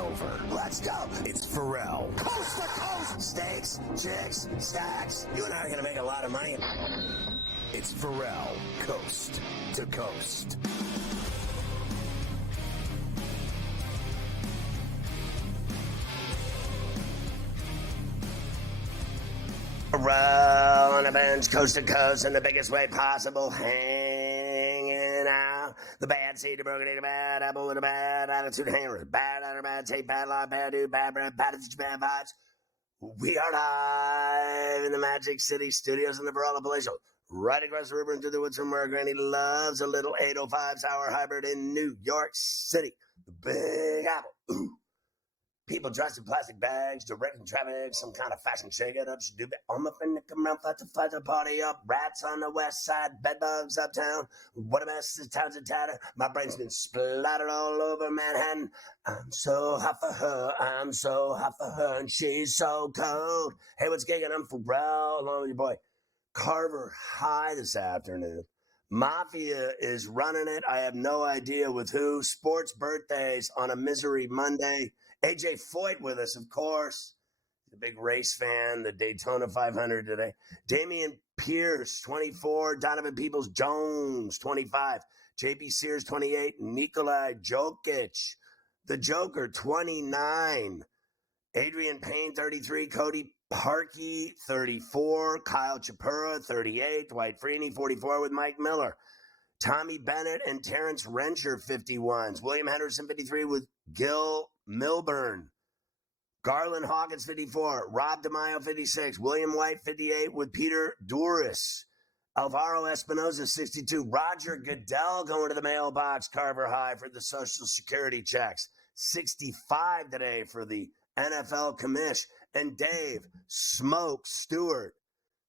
over. Let's go. It's Ferrall. Coast to coast. Steaks, chicks, stacks. You and I are going to make a lot of money. It's Ferrall, coast to coast. Ferrall on a bench, coast to coast, in the biggest way possible, hanging out. The bad seed, the broken egg, a bad apple with a bad attitude, hanger, bad out of bad tape, bad lie, bad dude, bad breath, bad attitude, bad vibes. We are live in the Magic City Studios in the Ferrall Palatial, right across the river into the woods from where Granny loves a little 805 sour hybrid in New York City. The Big Apple. Ooh. People dressed in plastic bags, directing traffic, some kind of fashion shake-it-up. Should do it. I'm up in the come around, fight the party up. Rats on the west side, bedbugs uptown. What a mess, this town's a tatter. My brain's been splattered all over Manhattan. I'm so hot for her, I'm so hot for her, and she's so cold. Hey, what's gigging? I'm Ferrall, along with your boy Carver High this afternoon. Mafia is running it. I have no idea with who. Sports birthdays on a misery Monday. AJ Foyt with us, of course. The big race fan, the Daytona 500 today. Damian Pierce, 24. Donovan Peoples-Jones, 25. JP Sears, 28. Nikolai Jokic, the Joker, 29. Adrian Payne, 33. Cody Parkey, 34. Kyle Chapura, 38. Dwight Freeney, 44 with Mike Miller. Tommy Bennett and Terrence Rencher, 51s. William Henderson, 53 with Gil Milburn. Garland Hawkins, 54. Rob DeMaio, 56. William White, 58 with Peter Duris. Alvaro Espinoza, 62. Roger Goodell going to the mailbox, Carver High, for the Social Security checks. 65 today for the NFL commish. And Dave Smoke Stewart,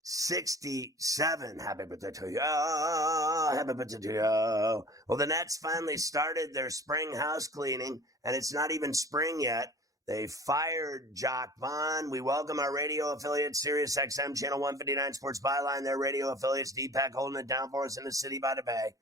67. Happy birthday to you. Happy birthday to you. Well, the Nets finally started their spring house cleaning, and it's not even spring yet. They fired Jock Vaughn. We welcome our radio affiliates, Sirius XM, Channel 159 Sports Byline, their radio affiliates, DPAC holding it down for us in the city by the bay.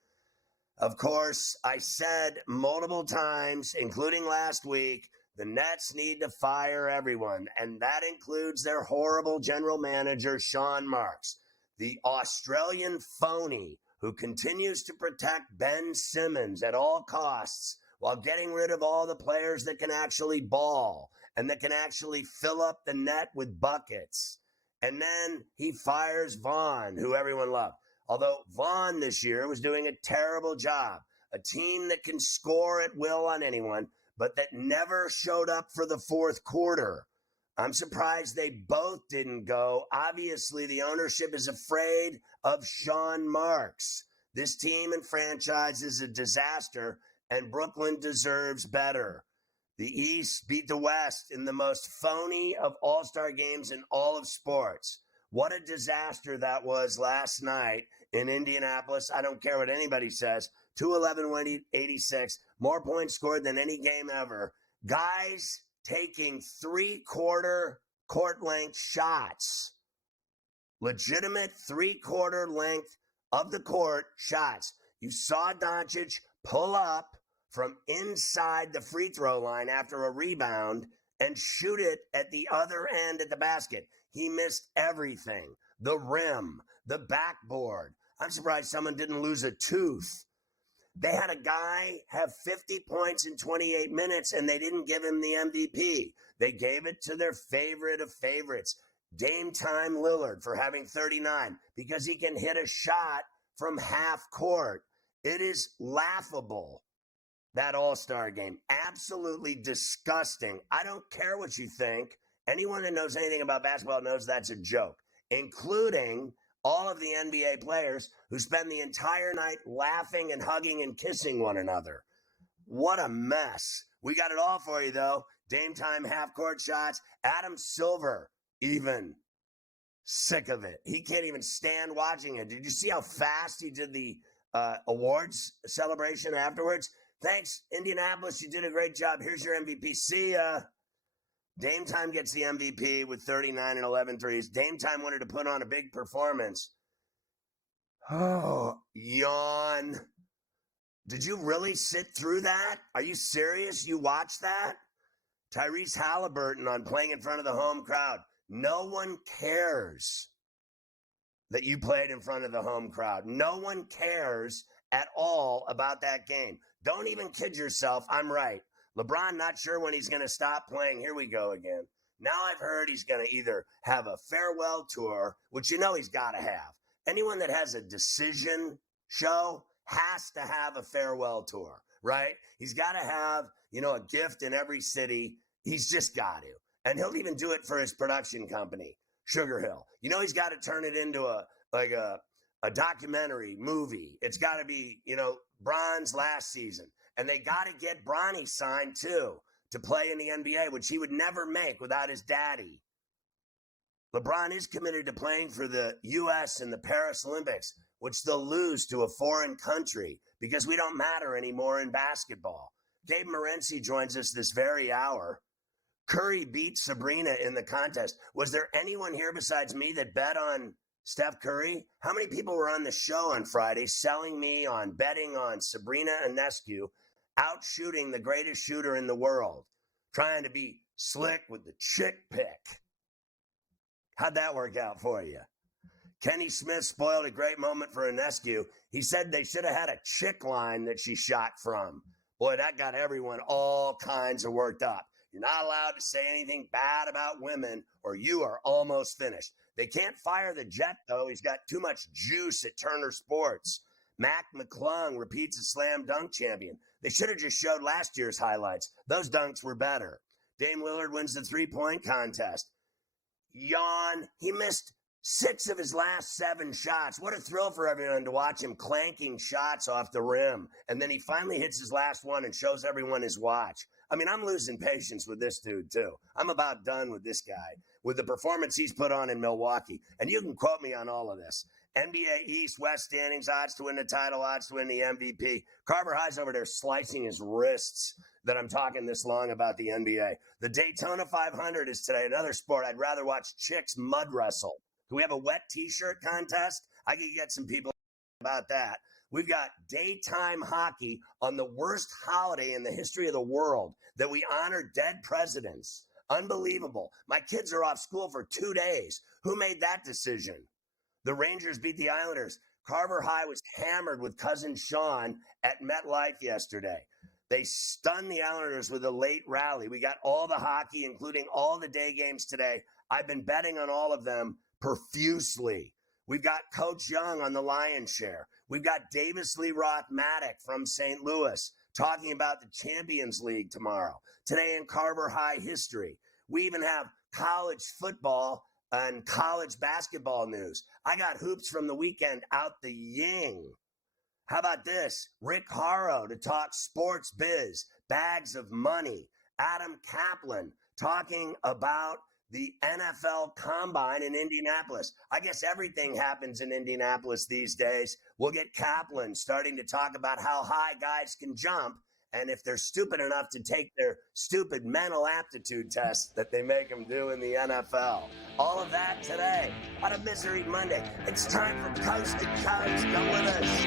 Of course, I said multiple times, including last week, the Nets need to fire everyone, and that includes their horrible general manager, Sean Marks, the Australian phony who continues to protect Ben Simmons at all costs while getting rid of all the players that can actually ball and that can actually fill up the net with buckets. And then he fires Vaughn, who everyone loved. Although Vaughn this year was doing a terrible job, a team that can score at will on anyone, but that never showed up for the fourth quarter. I'm surprised they both didn't go. Obviously, the ownership is afraid of Sean Marks. This team and franchise is a disaster, and Brooklyn deserves better. The East beat the West in the most phony of all-star games in all of sports. What a disaster that was last night in Indianapolis. I don't care what anybody says. 211-186, more points scored than any game ever. Guys taking three-quarter court-length shots. Legitimate three-quarter length of the court shots. You saw Doncic pull up from inside the free throw line after a rebound and shoot it at the other end at the basket. He missed everything. The rim, the backboard. I'm surprised someone didn't lose a tooth. They had a guy have 50 points in 28 minutes, and they didn't give him the MVP. They gave it to their favorite of favorites, Dame Time Lillard, for having 39, because he can hit a shot from half court. It is laughable, that All-Star game. Absolutely disgusting. I don't care what you think. Anyone that knows anything about basketball knows that's a joke, including all of the NBA players who spend the entire night laughing and hugging and kissing one another. What a mess. We got it all for you, though. Dame Time half-court shots. Adam Silver, even sick of it. He can't even stand watching it. Did you see how fast he did the awards celebration afterwards? Thanks, Indianapolis. You did a great job. Here's your MVP. See ya. Dame Time gets the MVP with 39 and 11 threes. Dame Time wanted to put on a big performance. Oh, yawn. Did you really sit through that? Are you serious? You watched that? Tyrese Halliburton on playing in front of the home crowd. No one cares that you played in front of the home crowd. No one cares at all about that game. Don't even kid yourself. I'm right. LeBron not sure when he's going to stop playing. Here we go again. Now I've heard he's going to either have a farewell tour, which he's got to have. Anyone that has a decision show has to have a farewell tour, right? He's got to have, a gift in every city. He's just got to. And he'll even do it for his production company, Sugar Hill. He's got to turn it into a documentary movie. It's got to be, Bron's last season. And they got to get Bronny signed, too, to play in the NBA, which he would never make without his daddy. LeBron is committed to playing for the U.S. in the Paris Olympics, which they'll lose to a foreign country because we don't matter anymore in basketball. Gabe Morency joins us this very hour. Curry beat Sabrina in the contest. Was there anyone here besides me that bet on Steph Curry? How many people were on the show on Friday selling me on betting on Sabrina Ionescu out shooting the greatest shooter in the world, trying to be slick with the chick pick? How'd that work out for you? Kenny Smith spoiled a great moment for Ionescu. He said they should have had a chick line that she shot from. Boy, that got everyone all kinds of worked up. You're not allowed to say anything bad about women or you are almost finished. They can't fire the Jet, though. He's got too much juice at Turner Sports. Mac McClung repeats a slam dunk champion. They should have just showed last year's highlights. Those dunks were better. Dame Lillard wins the three-point contest. Yawn. He missed 6 of his last 7 shots. What a thrill for everyone to watch him clanking shots off the rim. And then he finally hits his last one and shows everyone his watch. I mean, I'm losing patience with this dude, too. I'm about done with this guy, with the performance he's put on in Milwaukee. And you can quote me on all of this. NBA East, West standings, odds to win the title, odds to win the MVP. Carver High's over there slicing his wrists that I'm talking this long about the NBA. The Daytona 500 is today, another sport. I'd rather watch chicks mud wrestle. Do we have a wet T-shirt contest? I could get some people about that. We've got daytime hockey on the worst holiday in the history of the world that we honor dead presidents. Unbelievable. My kids are off school for 2 days. Who made that decision? The Rangers beat the Islanders. Carver High was hammered with cousin Sean at MetLife yesterday. They stunned the Islanders with a late rally. We got all the hockey, including all the day games today. I've been betting on all of them profusely. We've got Coach Young on the lion's share. We've got Davis Lee Roth-Maddock from St. Louis talking about the Champions League tomorrow. Today in Carver High history. We even have college football and college basketball news. I got hoops from the weekend out the ying. How about this? Rick Harrow to talk sports biz, bags of money. Adam Kaplan talking about the NFL Combine in Indianapolis. I guess everything happens in Indianapolis these days. We'll get Kaplan starting to talk about how high guys can jump and if they're stupid enough to take their stupid mental aptitude tests that they make them do in the NFL. All of that today on a Misery Monday. It's time for Coast to Coast. Come with us.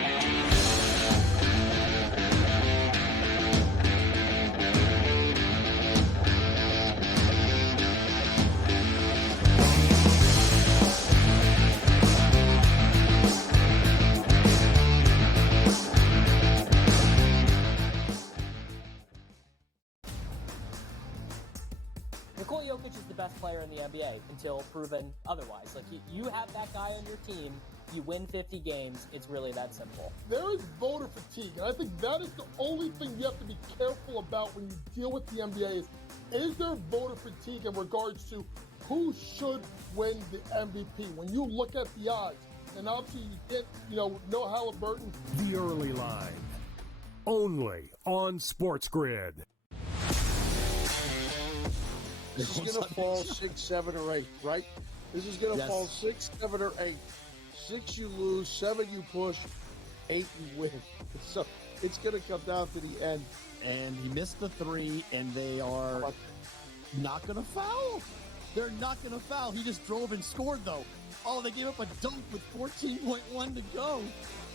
Best player in the NBA until proven otherwise. Like you have that guy on your team, you win 50 games. It's really that simple. There is voter fatigue, and I think that is the only thing you have to be careful about when you deal with the NBA is there voter fatigue in regards to who should win the MVP? When you look at the odds, and obviously you get, no Halliburton. The Early Line, only on SportsGrid. This is going to fall 6, 7, or 8, right? This is going to fall 6, 7, or 8. 6 you lose, 7 you push, 8 you win. So it's going to come down to the end. And he missed the 3, and they are not going to foul. They're not going to foul. He just drove and scored, though. Oh, they gave up a dunk with 14.1 to go.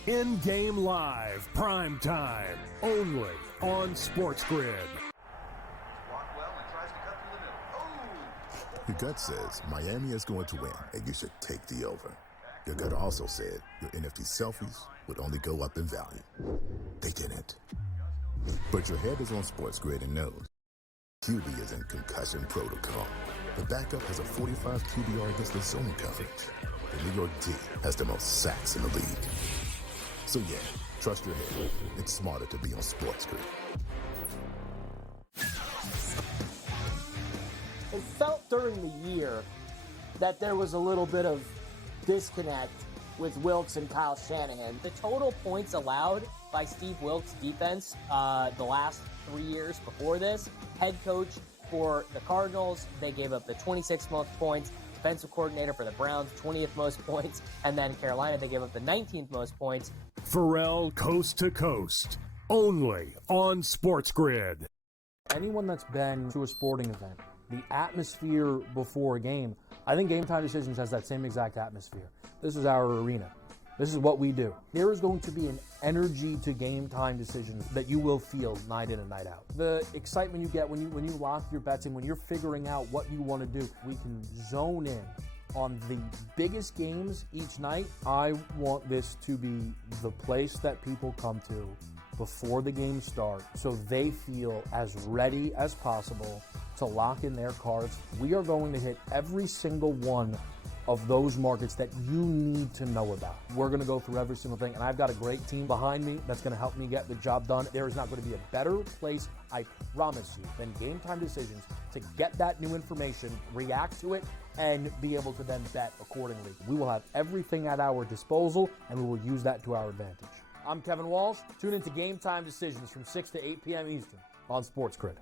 In-game live, prime time, only on SportsGrid. Rockwell and tries to Your gut says Miami is going to win, and you should take the over. Your gut also said your NFT selfies would only go up in value. They didn't. But your head is on SportsGrid and knows QB is in concussion protocol. The backup has a 45 QBR against the zone coverage. The New York D has the most sacks in the league. So yeah, trust your head. It's smarter to be on SportsGrid. It felt during the year that there was a little bit of disconnect with Wilkes and Kyle Shanahan. The total points allowed by Steve Wilkes' defense the last 3 years before this, head coach for the Cardinals, they gave up the 26th most points, defensive coordinator for the Browns, 20th most points, and then Carolina, they gave up the 19th most points. Ferrall Coast to Coast, only on SportsGrid. Anyone that's been to a sporting event, the atmosphere before a game, I think Game Time Decisions has that same exact atmosphere. This is our arena. This is what we do. There is going to be an energy to Game Time Decisions that you will feel night in and night out. The excitement you get when you lock your bets in, when you're figuring out what you want to do, we can zone in on the biggest games each night. I want this to be the place that people come to before the games start so they feel as ready as possible to lock in their cards. We are going to hit every single one of those markets that you need to know about. We're going to go through every single thing, and I've got a great team behind me that's going to help me get the job done. There is not going to be a better place, I promise you, than Game Time Decisions to get that new information, react to it, and be able to then bet accordingly. We will have everything at our disposal, and we will use that to our advantage. I'm Kevin Walsh. Tune into Game Time Decisions from 6 to 8 p.m. Eastern on SportsGrid.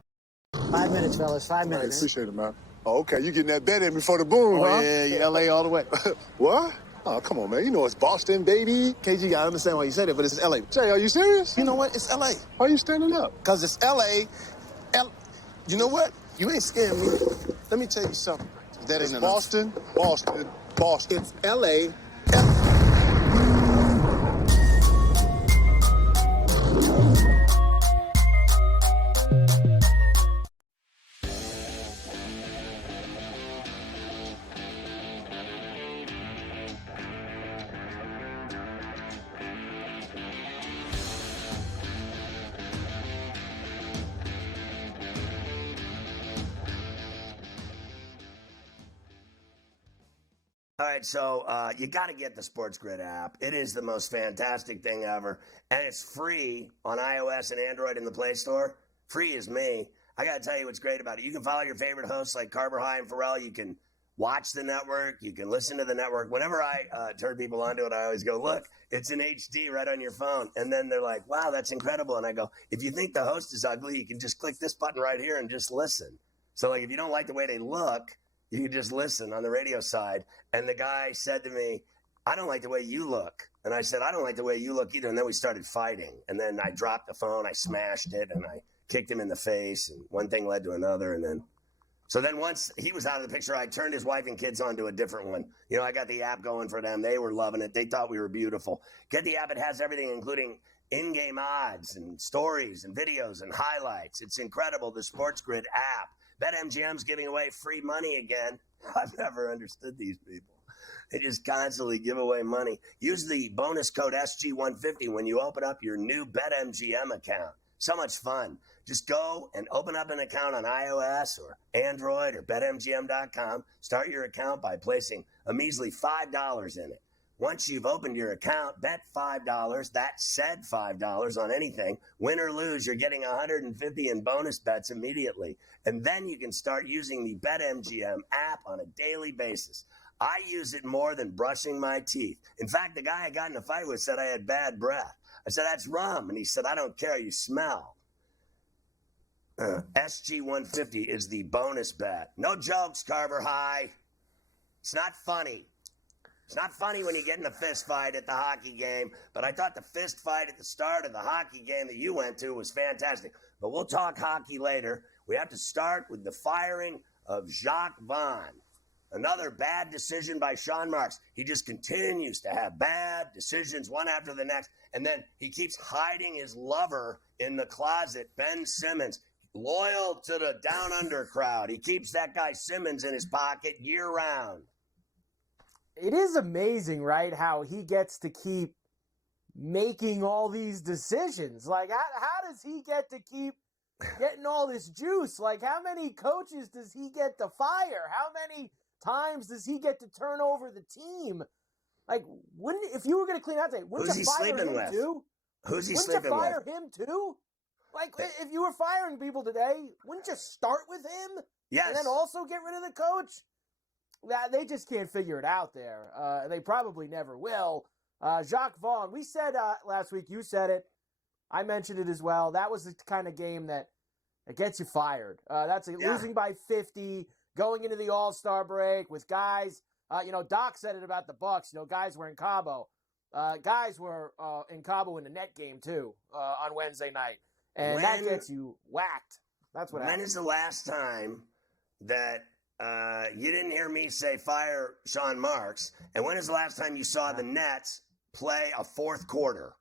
5 minutes, fellas. 5 minutes. I appreciate it, man. Oh, okay, you getting that bet in before the boom, huh? Yeah, LA all the way. What? Oh, come on, man. You know it's Boston, baby. KG, I understand why you said it, but it's LA. Jay, are you serious? You know what? It's LA. Why are you standing up? Because it's LA. You know what? You ain't scaring me. Let me tell you something. That It's ain't Boston, Boston, Boston. It's LA. All right, so you got to get the SportsGrid app. It is the most fantastic thing ever, and it's free on iOS and Android in the Play Store. Free as me. I got to tell you what's great about it. You can follow your favorite hosts like Carver High and Ferrall. You can watch the network. You can listen to the network. Whenever I turn people onto it, I always go, look, it's in HD right on your phone. And then they're like, wow, that's incredible. And I go, if you think the host is ugly, you can just click this button right here and just listen. So, like, if you don't like the way they look, you can just listen on the radio side. And the guy said to me, I don't like the way you look. And I said, I don't like the way you look either. And then we started fighting. And then I dropped the phone, I smashed it, and I kicked him in the face. And one thing led to another. And then, so then once he was out of the picture, I turned his wife and kids onto a different one. You know, I got the app going for them. They were loving it. They thought we were beautiful. Get the app. It has everything, including in-game odds and stories and videos and highlights. It's incredible, the SportsGrid app. BetMGM's giving away free money again. I've never understood these people. They just constantly give away money. Use the bonus code SG150 when you open up your new BetMGM account. So much fun. Just go and open up an account on iOS or Android or BetMGM.com. Start your account by placing a measly $5 in it. Once you've opened your account, bet $5, that said $5 on anything. Win or lose, you're getting $150 in bonus bets immediately. And then you can start using the BetMGM app on a daily basis. I use it more than brushing my teeth. In fact, the guy I got in a fight with said I had bad breath. I said, that's rum. And he said, I don't care, you smell. SG150 is the bonus bet. No jokes, Carver High. It's not funny. It's not funny when you get in a fist fight at the hockey game, but I thought the fist fight at the start of the hockey game that you went to was fantastic. But we'll talk hockey later. We have to start with the firing of Jacques Vaughn. Another bad decision by Sean Marks. He just continues to have bad decisions one after the next, and then he keeps hiding his lover in the closet, Ben Simmons. loyal to the down under crowd. He keeps that guy Simmons in his pocket year round. It is amazing, right, how he gets to keep making all these decisions. Like, how does he get to keep getting all this juice? Like, how many coaches does he get to fire? How many times does he get to turn over the team? Like, if you were going to clean out today, wouldn't you fire him too? Who's he wouldn't sleeping you fire with? him too? Like, if you were firing people today, wouldn't you start with him? Yes. And then also get rid of the coach? They just can't figure it out there. They probably never will. Jacques Vaughn, we said last week, you said it. I mentioned it as well. That was the kind of game that gets you fired. That's losing by 50, going into the All-Star break with guys. Doc said it about the Bucks. Guys were in Cabo. Guys were in Cabo in the net game, too, on Wednesday night. And that gets you whacked. That's what happens. When is the last time that you didn't hear me say fire Sean Marks? And when is the last time you saw the Nets play a fourth quarter?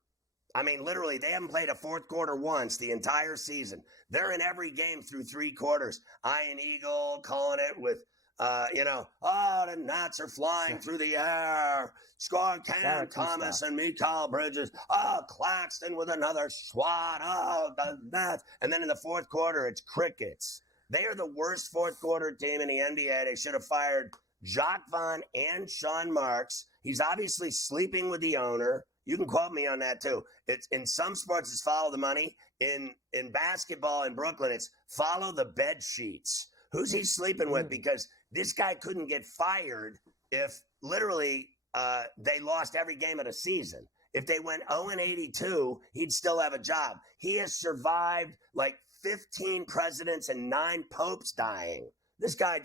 I mean, literally, they haven't played a fourth quarter once the entire season. They're in every game through three quarters. Iron Eagle calling it with, the Nets are flying through the air. Scoring Cam Thomas and Mikal Bridges. Claxton with another swat. The Nets. And then in the fourth quarter, it's crickets. They are the worst fourth quarter team in the NBA. They should have fired Jacques Vaughn and Sean Marks. He's obviously sleeping with the owner. You can quote me on that too. It's in some sports, it's follow the money. In basketball in Brooklyn, it's follow the bed sheets. Who's he sleeping with? Because this guy couldn't get fired if literally they lost every game of the season. If they went 0-82, he'd still have a job. He has survived like 15 presidents and 9 popes dying. This guy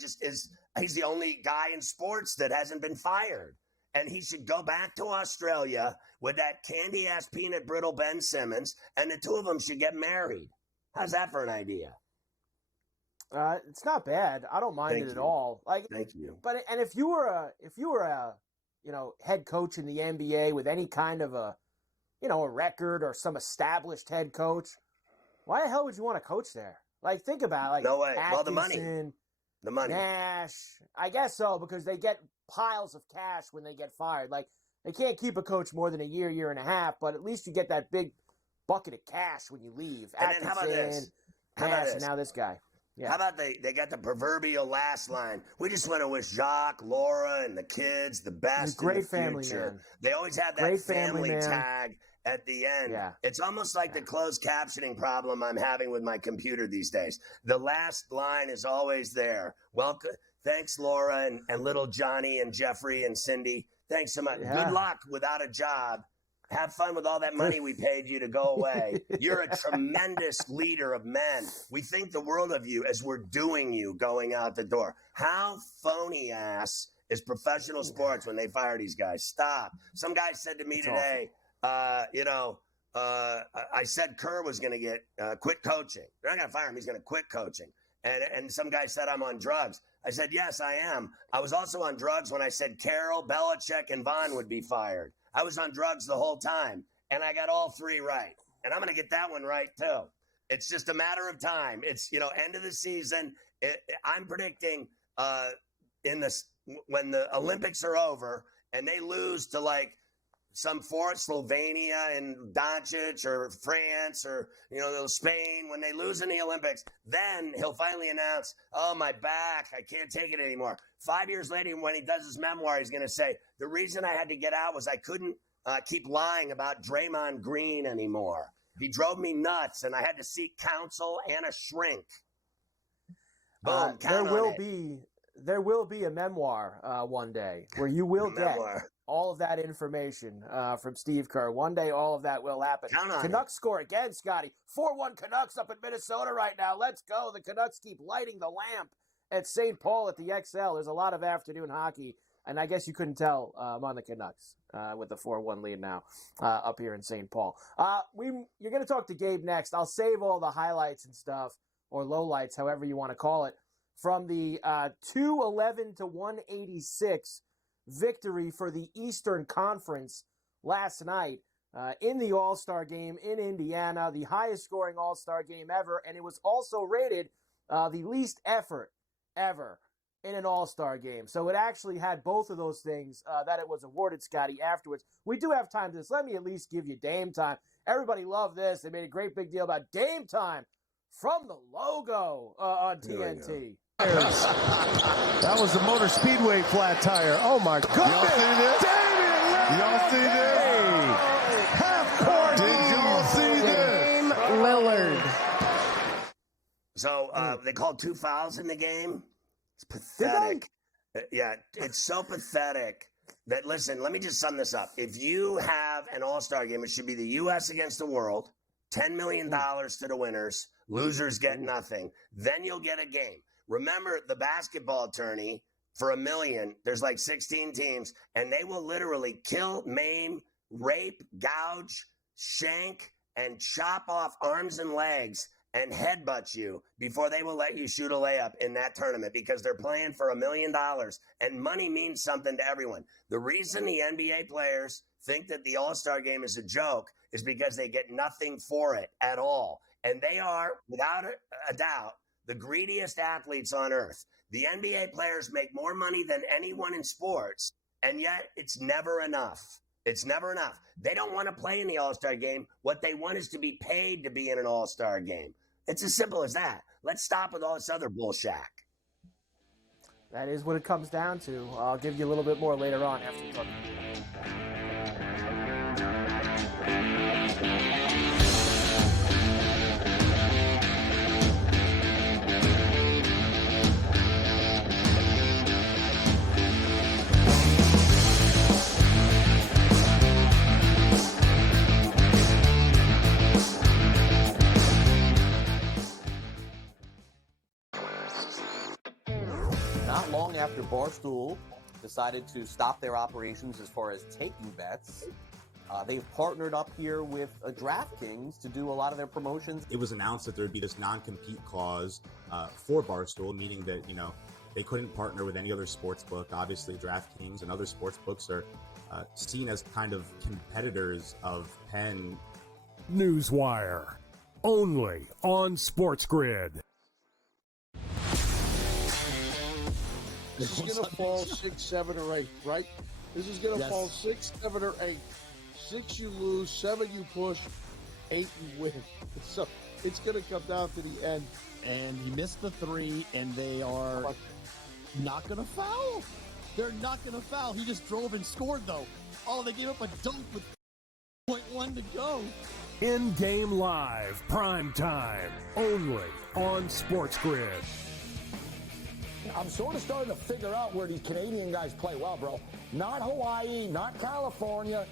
he's the only guy in sports that hasn't been fired. And he should go back to Australia with that candy-ass peanut brittle Ben Simmons, and the two of them should get married. How's that for an idea? It's not bad. I don't mind it at all. Thank you. But if you were a head coach in the NBA with any kind of a record or some established head coach, why the hell would you want to coach there? Like, think about it. No way. Atkinson, Well, the money. Nash. I guess so, because they get piles of cash when they get fired. Like, they can't keep a coach more than a year and a half, but at least you get that big bucket of cash when you leave. And then how about this? Nash, and now this guy. Yeah. How about they got the proverbial last line? We just want to wish Jacques, Laura, and the kids the best. Great in the family, future. man. They always have that Great family tag at the end. Yeah. It's almost like the closed captioning problem I'm having with my computer these days. The last line is always there. Welcome. Thanks, Laura and little Johnny and Jeffrey and Cindy. Thanks so much. Yeah. Good luck without a job. Have fun with all that money we paid you to go away. You're a tremendous leader of men. We think the world of you as we're doing you going out the door. How phony ass is professional sports when they fire these guys? Stop. Some guy said to me today, I said Kerr was going to get quit coaching. They're not going to fire him. He's going to quit coaching. And some guy said I'm on drugs. I said, yes, I am. I was also on drugs when I said Carroll, Belichick, and Vaughn would be fired. I was on drugs the whole time, and I got all three right. And I'm going to get that one right, too. It's just a matter of time. It's, end of the season. I'm predicting when the Olympics are over and they lose to, like, some fourth, Slovenia and Doncic or France or, Spain, when they lose in the Olympics, then he'll finally announce, oh, my back, I can't take it anymore. 5 years later, when he does his memoir, he's going to say, the reason I had to get out was I couldn't keep lying about Draymond Green anymore. He drove me nuts, and I had to seek counsel and a shrink. Boom, there will be a memoir one day where you will get all of that information from Steve Kerr. One day, all of that will happen. Canucks score again, Scotty. 4-1 Canucks up in Minnesota right now. Let's go. The Canucks keep lighting the lamp at St. Paul at the XL. There's a lot of afternoon hockey, and I guess you couldn't tell I'm on the Canucks with the 4-1 lead now up here in St. Paul. You're going to talk to Gabe next. I'll save all the highlights and stuff, or lowlights, however you want to call it, from the 211-186 victory for the Eastern Conference last night. in the All-Star game in Indiana, the highest scoring All-Star game ever, and it was also rated the least effort ever in an All-Star game. So it actually had both of those things that it was awarded, Scotty, afterwards. We do have time to this. Let me at least give you Dame time. Everybody loved this. They made a great big deal about Dame time from the logo on TNT. That was the Motor Speedway flat tire. Oh, my goodness. Y'all see this? Y'all see this? Half court. Did y'all see this? Dame Lillard. So they called 2 fouls in the game. It's pathetic. Yeah, it's so pathetic that, listen, let me just sum this up. If you have an All-Star game, it should be the U.S. against the world, $10 million to the winners, losers get nothing. Then you'll get a game. Remember the basketball tourney, for $1 million, there's like 16 teams, and they will literally kill, maim, rape, gouge, shank, and chop off arms and legs and headbutt you before they will let you shoot a layup in that tournament, because they're playing for $1 million, and money means something to everyone. The reason the NBA players think that the All-Star game is a joke is because they get nothing for it at all. And they are, without a doubt, the greediest athletes on earth. The NBA players make more money than anyone in sports, and yet it's never enough. It's never enough. They don't want to play in the All-Star game. What they want is to be paid to be in an All-Star game. It's as simple as that. Let's stop with all this other bullshit. That is what it comes down to. I'll give you a little bit more later on after the talking. Not long after Barstool decided to stop their operations as far as taking bets, they've partnered up here with DraftKings to do a lot of their promotions. It was announced that there would be this non-compete clause for Barstool, meaning that, they couldn't partner with any other sports book. Obviously, DraftKings and other sports books are seen as kind of competitors of Penn. Newswire, only on SportsGrid. This is going to fall 6, 7, or 8, right? This is going to fall 6, 7, or 8. 6 you lose, 7 you push, 8 you win. So it's going to come down to the end. And he missed the 3, and they are not going to foul. They're not going to foul. He just drove and scored, though. Oh, they gave up a dunk with 0.1 to go. In-game live, prime time, only on SportsGrid. I'm sort of starting to figure out where these Canadian guys play well, bro. Not Hawaii, not California.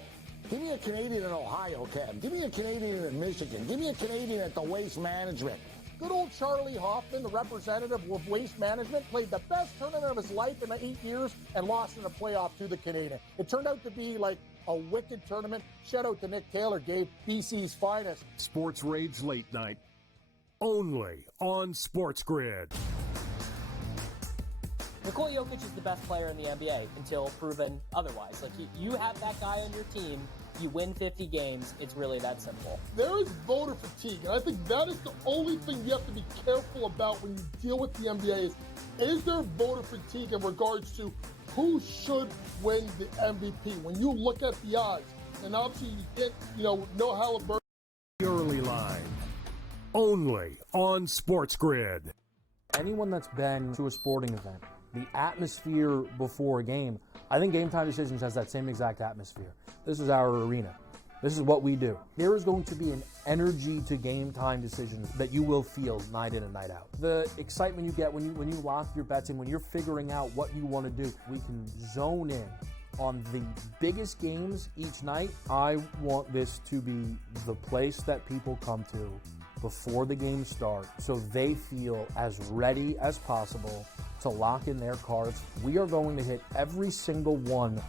Give me a Canadian in Ohio, Kev. Give me a Canadian in Michigan. Give me a Canadian at the Waste Management. Good old Charlie Hoffman, the representative of Waste Management, played the best tournament of his life in 8 years and lost in a playoff to the Canadian. It turned out to be like a wicked tournament. Shout out to Nick Taylor, gave BC's finest. Sports Rage Late Night, only on SportsGrid. Nikola Jokic is the best player in the NBA until proven otherwise. Like, you have that guy on your team, you win 50 games, it's really that simple. There is voter fatigue, and I think that is the only thing you have to be careful about when you deal with the NBA is there voter fatigue in regards to who should win the MVP? When you look at the odds, and obviously you get, no Halliburton. Early line, only on SportsGrid. Anyone that's been to a sporting event, the atmosphere before a game, I think Game Time Decisions has that same exact atmosphere. This is our arena. This is what we do. There is going to be an energy to Game Time Decisions that you will feel night in and night out. The excitement you get when you lock your bets in, when you're figuring out what you want to do, we can zone in on the biggest games each night. I want this to be the place that people come to before the games start so they feel as ready as possible to lock in their cards. We are going to hit every single one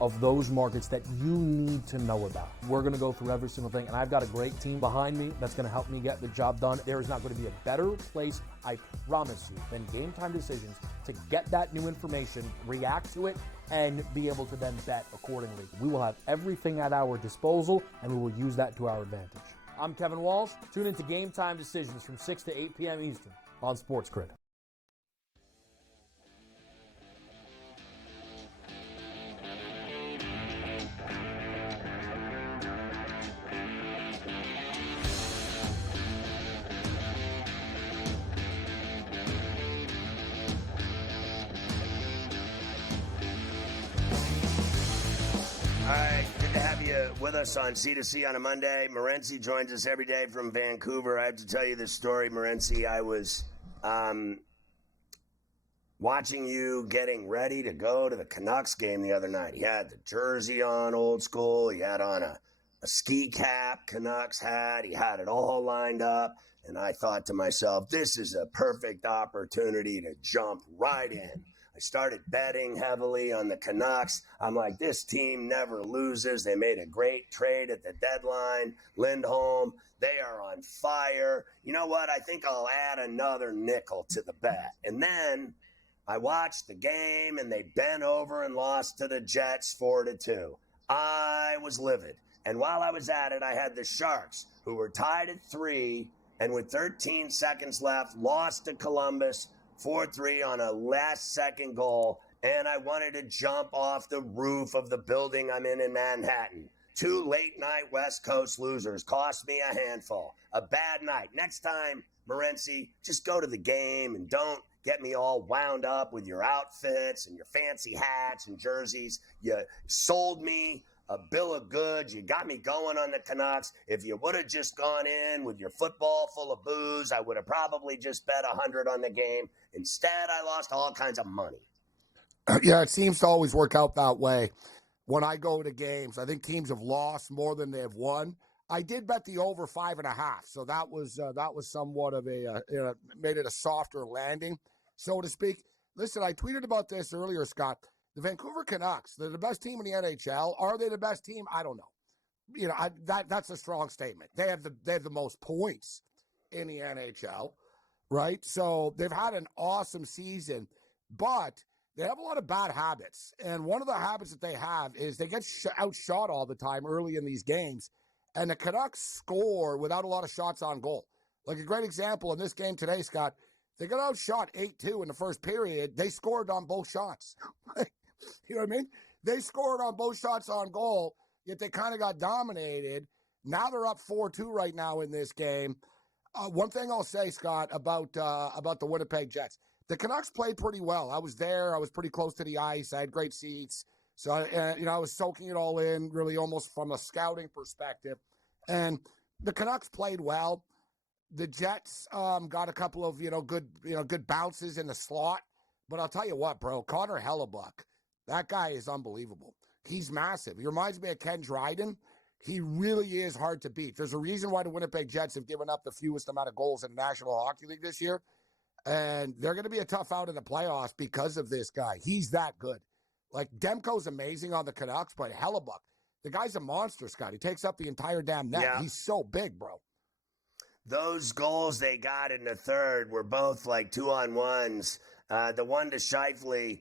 of those markets that you need to know about. We're going to go through every single thing, and I've got a great team behind me that's going to help me get the job done. There is not going to be a better place, I promise you, than Game Time Decisions to get that new information, react to it, and be able to then bet accordingly. We will have everything at our disposal, and we will use that to our advantage. I'm Kevin Walsh. Tune into Game Time Decisions from 6 to 8 p.m. Eastern on SportsGrid. With us on C2C on a Monday. Morency joins us every day from Vancouver. I have to tell you this story, Morency. I was watching you getting ready to go to the Canucks game the other night. He had the jersey on, old school. He had on a ski cap Canucks hat. He had it all lined up. And I thought to myself, this is a perfect opportunity to jump right in. I started betting heavily on the Canucks. I'm like, this team never loses. They made a great trade at the deadline. Lindholm, they are on fire. You know what? I think I'll add another nickel to the bet. And then I watched the game, and they bent over and lost to the Jets 4-2. I was livid. And while I was at it, I had the Sharks, who were tied at 3, and with 13 seconds left, lost to Columbus 4-3 on a last-second goal, and I wanted to jump off the roof of the building I'm in Manhattan. 2 late-night West Coast losers cost me a handful. A bad night. Next time, Morency, just go to the game and don't get me all wound up with your outfits and your fancy hats and jerseys. You sold me a bill of goods. You got me going on the Canucks. If you would have just gone in with your football full of booze, I would have probably just bet 100 on the game. Instead, I lost all kinds of money. Yeah, it seems to always work out that way. When I go to games, I think teams have lost more than they've won. I did bet the over 5.5, so that was somewhat of made it a softer landing, so to speak. Listen, I tweeted about this earlier, Scott. The Vancouver Canucks, they're the best team in the NHL. Are they the best team? I don't know. That's a strong statement. They have the most points in the NHL, right? So they've had an awesome season, but they have a lot of bad habits. And one of the habits that they have is they get outshot all the time early in these games, and the Canucks score without a lot of shots on goal. Like a great example in this game today, Scott, they got outshot 8-2 in the first period. They scored on both shots. You know what I mean? They scored on both shots on goal, yet they kind of got dominated. Now they're up 4-2 right now in this game. One thing I'll say, Scott, about the Winnipeg Jets. The Canucks played pretty well. I was there. I was pretty close to the ice. I had great seats. So, I was soaking it all in, really almost from a scouting perspective. And the Canucks played well. The Jets got a couple of, good bounces in the slot. But I'll tell you what, bro, Connor Hellebuck, that guy is unbelievable. He's massive. He reminds me of Ken Dryden. He really is hard to beat. There's a reason why the Winnipeg Jets have given up the fewest amount of goals in the National Hockey League this year. And they're going to be a tough out in the playoffs because of this guy. He's that good. Like, Demko's amazing on the Canucks, but Hellebuck, the guy's a monster, Scott. He takes up the entire damn net. Yeah. He's so big, bro. Those goals they got in the third were both like 2-on-1s. The one to Scheifele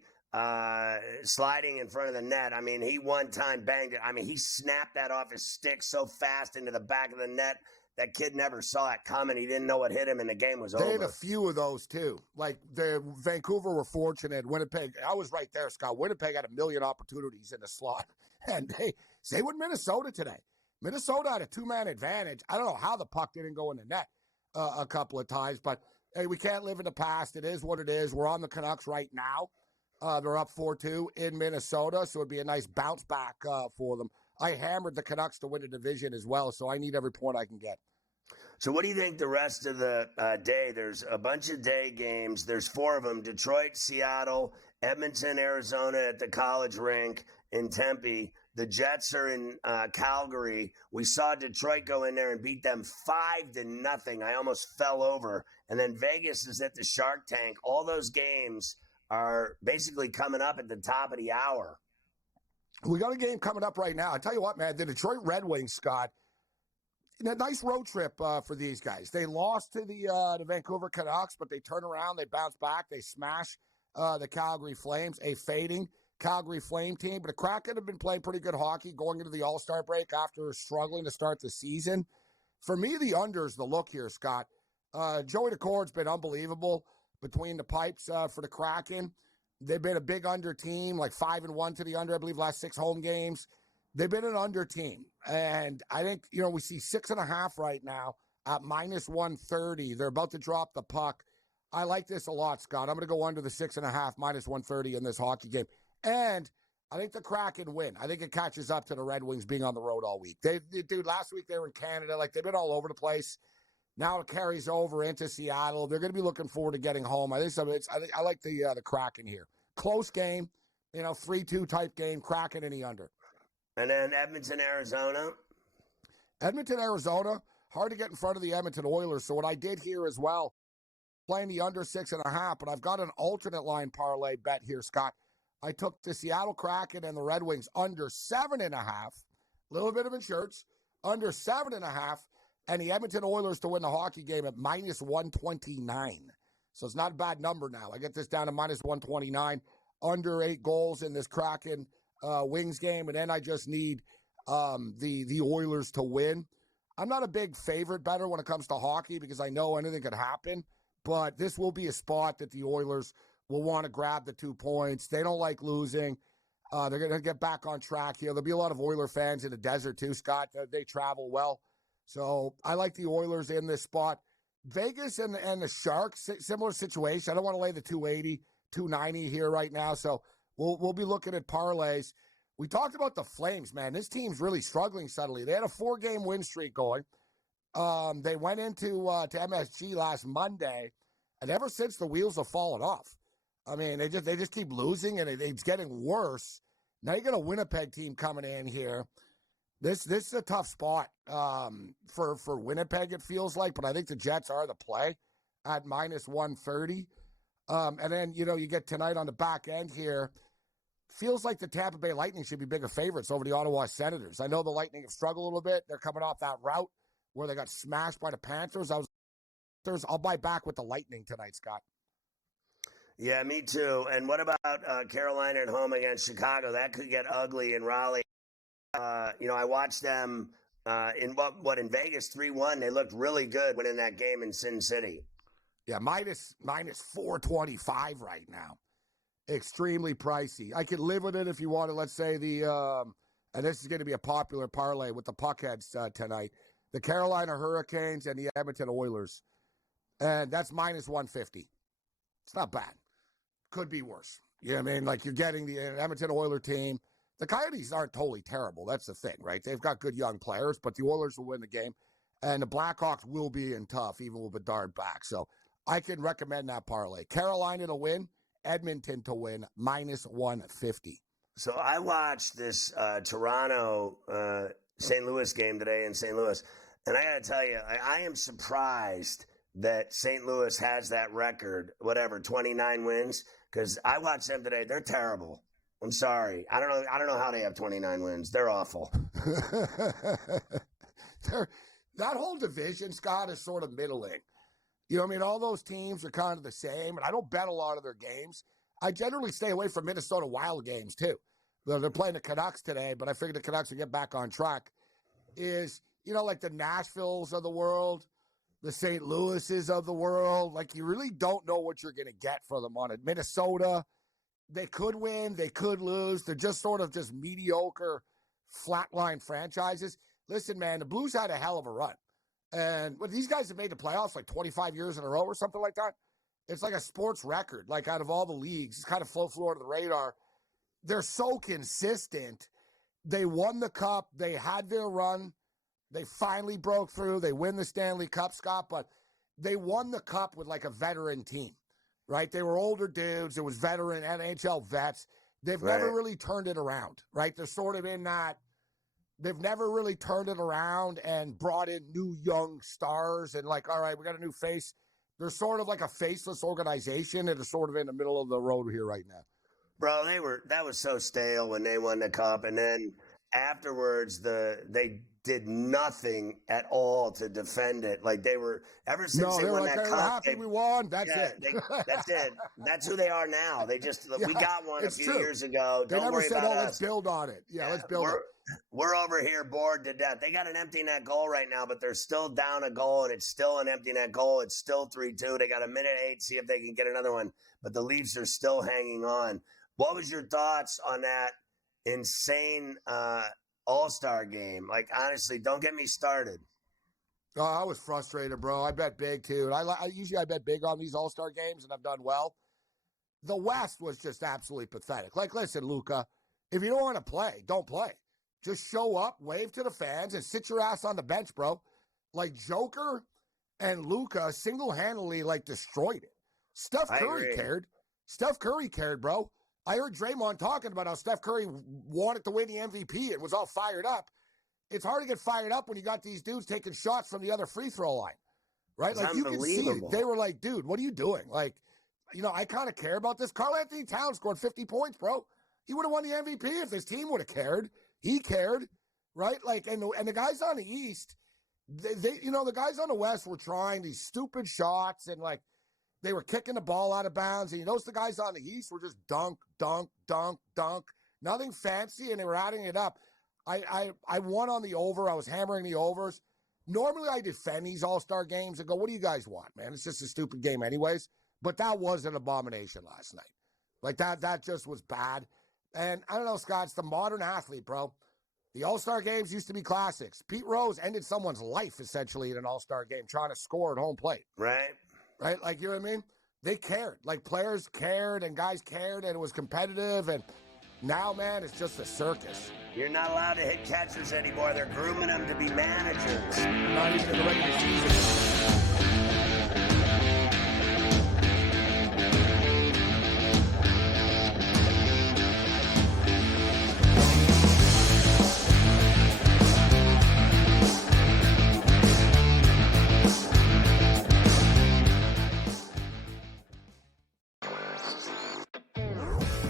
sliding in front of the net. I mean, he one time banged it. I mean, he snapped that off his stick so fast into the back of the net. That kid never saw it coming. He didn't know what hit him, and the game was over. They had a few of those, too. Like, Vancouver were fortunate. Winnipeg, I was right there, Scott. Winnipeg had a million opportunities in the slot. And say with Minnesota today. Minnesota had a 2-man advantage. I don't know how the puck didn't go in the net a couple of times, but hey, we can't live in the past. It is what it is. We're on the Canucks right now. They're up 4-2 in Minnesota, so it'd be a nice bounce back for them. I hammered the Canucks to win the division as well, so I need every point I can get. So what do you think the rest of the day? There's a bunch of day games. There's 4 of them: Detroit, Seattle, Edmonton, Arizona at the College Rink in Tempe. The Jets are in Calgary. We saw Detroit go in there and beat them 5-0. I almost fell over. And then Vegas is at the Shark Tank. All those games are basically coming up at the top of the hour. We got a game coming up right now. I tell you what, man, the Detroit Red Wings, Scott, a nice road trip for these guys. They lost to the Vancouver Canucks, but they turn around, they bounce back, they smash the Calgary Flames, a fading Calgary Flame team. But the Kraken have been playing pretty good hockey going into the All-Star break after struggling to start the season. For me, the under is the look here, Scott. Joey Decord's been unbelievable between the pipes for the Kraken. They've been a big under team, like 5-1 to the under, I believe, last 6 home games. They've been an under team. And I think, we see 6.5 right now at minus 130. They're about to drop the puck. I like this a lot, Scott. I'm going to go under the 6.5, minus 130 in this hockey game. And I think the Kraken win. I think it catches up to the Red Wings being on the road all week. Dude, last week they were in Canada. Like, they've been all over the place. Now it carries over into Seattle. They're going to be looking forward to getting home. I like the Kraken here. Close game, 3-2 type game. Kraken in the under. And then Edmonton, Arizona. Edmonton, Arizona. Hard to get in front of the Edmonton Oilers. So what I did here as well, playing the under 6.5, but I've got an alternate line parlay bet here, Scott. I took the Seattle Kraken and the Red Wings under 7.5. A little bit of insurance. Under 7.5. And the Edmonton Oilers to win the hockey game at minus 129. So it's not a bad number now. I get this down to minus 129. Under 8 goals in this Kraken Wings game. And then I just need the Oilers to win. I'm not a big favorite bettor when it comes to hockey because I know anything could happen. But this will be a spot that the Oilers will want to grab the 2 points. They don't like losing. They're going to get back on track here. There'll be a lot of Oiler fans in the desert too, Scott. They travel well. So I like the Oilers in this spot. Vegas and the Sharks, similar situation. I don't want to lay the 280, 290 here right now. So we'll be looking at parlays. We talked about the Flames, man. This team's really struggling suddenly. They had a 4-game win streak going. They went into to MSG last Monday, and ever since the wheels have fallen off. I mean, they just keep losing, and it's getting worse. Now you got a Winnipeg team coming in here. This is a tough spot for Winnipeg, it feels like, but I think the Jets are the play at minus 130. And then, you get tonight on the back end here. Feels like the Tampa Bay Lightning should be bigger favorites over the Ottawa Senators. I know the Lightning have struggled a little bit. They're coming off that route where they got smashed by the Panthers. I'll buy back with the Lightning tonight, Scott. Yeah, me too. And what about Carolina at home against Chicago? That could get ugly in Raleigh. I watched them in Vegas 3-1. They looked really good winning that game in Sin City. Yeah, minus 425 right now. Extremely pricey. I could live with it if you wanted. Let's say and this is going to be a popular parlay with the puckheads tonight. The Carolina Hurricanes and the Edmonton Oilers. And that's minus 150. It's not bad. Could be worse. You know what I mean? Like, you're getting the Edmonton Oiler team. The Coyotes aren't totally terrible. That's the thing, right? They've got good young players, but the Oilers will win the game. And the Blackhawks will be in tough, even with Bedard back. So I can recommend that parlay. Carolina to win, Edmonton to win, minus 150. So I watched this Toronto St. Louis game today in St. Louis. And I got to tell you, I am surprised that St. Louis has that record, 29 wins. Because I watched them today. They're terrible. I'm sorry. I don't know how they have 29 wins. They're awful. That whole division, Scott, is sort of middling. You know what I mean? All those teams are kind of the same, and I don't bet a lot of their games. I generally stay away from Minnesota Wild games, too. They're playing the Canucks today, but I figured the Canucks would get back on track. Like the Nashvilles of the world, the St. Louises of the world. Like, you really don't know what you're going to get for them on it. Minnesota, they could win, they could lose. They're just sort of just mediocre, flatline franchises. Listen, man, the Blues had a hell of a run. And these guys have made the playoffs like 25 years in a row or something like that. It's like a sports record. Like, out of all the leagues, it's kind of flew under the radar. They're so consistent. They won the Cup. They had their run. They finally broke through. They win the Stanley Cup, Scott, but they won the Cup with like a veteran team, right? They were older dudes. It was veteran NHL vets. They've never really turned it around, right? They're sort of in that. They've never really turned it around and brought in new young stars and like, all right, we got a new face. They're sort of like a faceless organization and are sort of in the middle of the road here right now. Bro, that was so stale when they won the cup, and then afterwards they did nothing at all to defend it. Like they were ever since they won that cup. Happy we won. That's it. That's it. That's who they are now. They just we got one a few years ago. They never said, let's build on it. Yeah, let's build it. We're over here bored to death. They got an empty net goal right now, but they're still down a goal, and it's still an empty net goal. It's still 3-2. They got a minute 8, see if they can get another one. But the Leafs are still hanging on. What was your thoughts on that insane All-Star game? Like, honestly, don't get me started. Oh, I was frustrated, bro. I bet big, too. I usually bet big on these All-Star games, and I've done well. The West was just absolutely pathetic. Like, listen, Luka, if you don't want to play, don't play. Just show up, wave to the fans, and sit your ass on the bench, bro. Like, Joker and Luka single-handedly, destroyed it. Steph Curry cared. Steph Curry cared, bro. I heard Draymond talking about how Steph Curry wanted to win the MVP. It was all fired up. It's hard to get fired up when you got these dudes taking shots from the other free throw line, right? Like, you can see it. They were like, dude, what are you doing? Like, I kind of care about this. Karl Anthony Towns scored 50 points, bro. He would have won the MVP if his team would have cared. He cared, right? Like, and the guys on the East, the guys on the West were trying these stupid shots and, they were kicking the ball out of bounds. And the guys on the East were just dunk, dunk, dunk, dunk. Nothing fancy, and they were adding it up. I won on the over. I was hammering the overs. Normally, I defend these All-Star games and go, what do you guys want, man? It's just a stupid game anyways. But that was an abomination last night. Like, that just was bad. And I don't know, Scott, it's the modern athlete, bro. The All-Star games used to be classics. Pete Rose ended someone's life, essentially, in an All-Star game, trying to score at home plate. Right. Right? Like, you know what I mean? They cared. Like, players cared and guys cared, and it was competitive. And now, man, it's just a circus. You're not allowed to hit catchers anymore. They're grooming them to be managers. Not even in the regular season.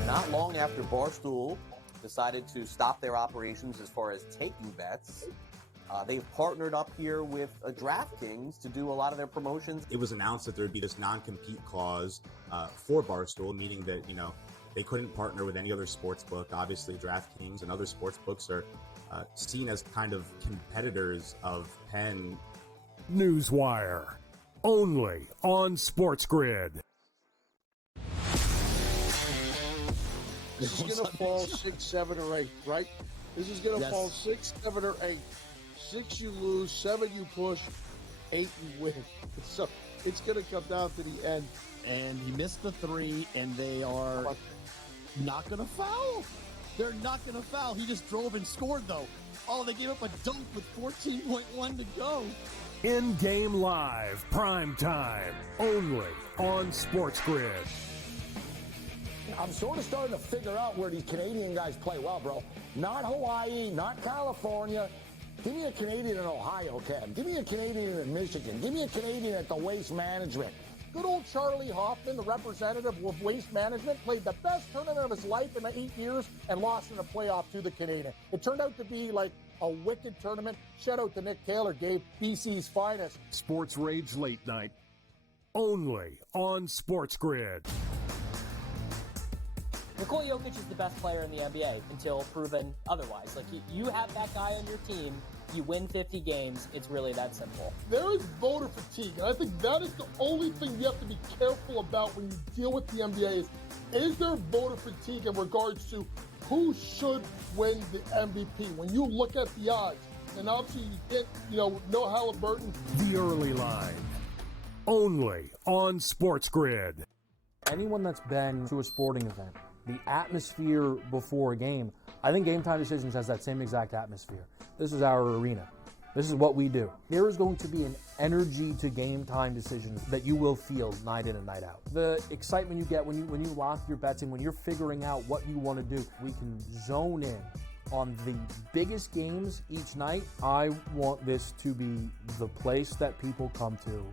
Not long after Barstool decided to stop their operations as far as taking bets, they've partnered up here with DraftKings to do a lot of their promotions. It was announced that there would be this non-compete clause for Barstool, meaning that, they couldn't partner with any other sports book. Obviously, DraftKings and other sports books are seen as kind of competitors of Penn. Newswire, only on SportsGrid. This is going to fall 6, 7, or 8, right? This is going to fall 6, 7, or 8. 6 you lose, 7 you push, 8 you win. So it's going to come down to the end. And he missed the 3, and they are not going to foul. They're not going to foul. He just drove and scored, though. Oh, they gave up a dunk with 14.1 to go. In-game live, prime time, only on SportsGrid. I'm sort of starting to figure out where these Canadian guys play well, bro. Not Hawaii, not California. Give me a Canadian in Ohio, Cam. Give me a Canadian in Michigan. Give me a Canadian at the Waste Management. Good old Charlie Hoffman, the representative of Waste Management, played the best tournament of his life in 8 years and lost in the playoff to the Canadian. It turned out to be like a wicked tournament. Shout out to Nick Taylor, gave BC's finest. Sports Rage Late Night, only on SportsGrid. Nikola Jokic is the best player in the NBA until proven otherwise. Like, you have that guy on your team, you win 50 games, it's really that simple. There is voter fatigue, and I think that is the only thing you have to be careful about when you deal with the NBA is there voter fatigue in regards to who should win the MVP? When you look at the odds, and obviously you get, no Halliburton. The Early Line, only on SportsGrid. Anyone that's been to a sporting event, the atmosphere before a game, I think Game Time Decisions has that same exact atmosphere. This is our arena. This is what we do. There is going to be an energy to Game Time Decisions that you will feel night in and night out. The excitement you get when you lock your bets in, when you're figuring out what you want to do, we can zone in on the biggest games each night. I want this to be the place that people come to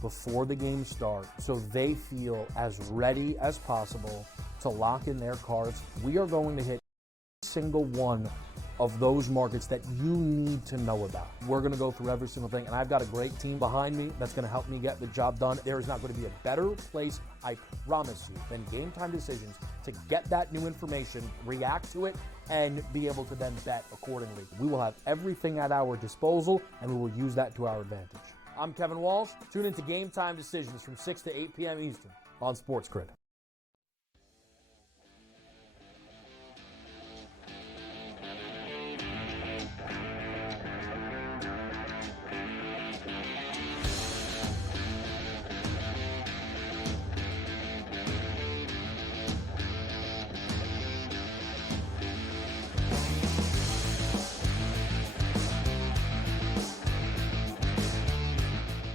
before the games start so they feel as ready as possible to lock in their cards. We are going to hit every single one of those markets that you need to know about. We're going to go through every single thing, and I've got a great team behind me that's going to help me get the job done. There is not going to be a better place, I promise you, than Game Time Decisions to get that new information, react to it, and be able to then bet accordingly. We will have everything at our disposal, and we will use that to our advantage. I'm Kevin Walsh. Tune into Game Time Decisions from 6 to 8 p.m. Eastern on SportsGrid.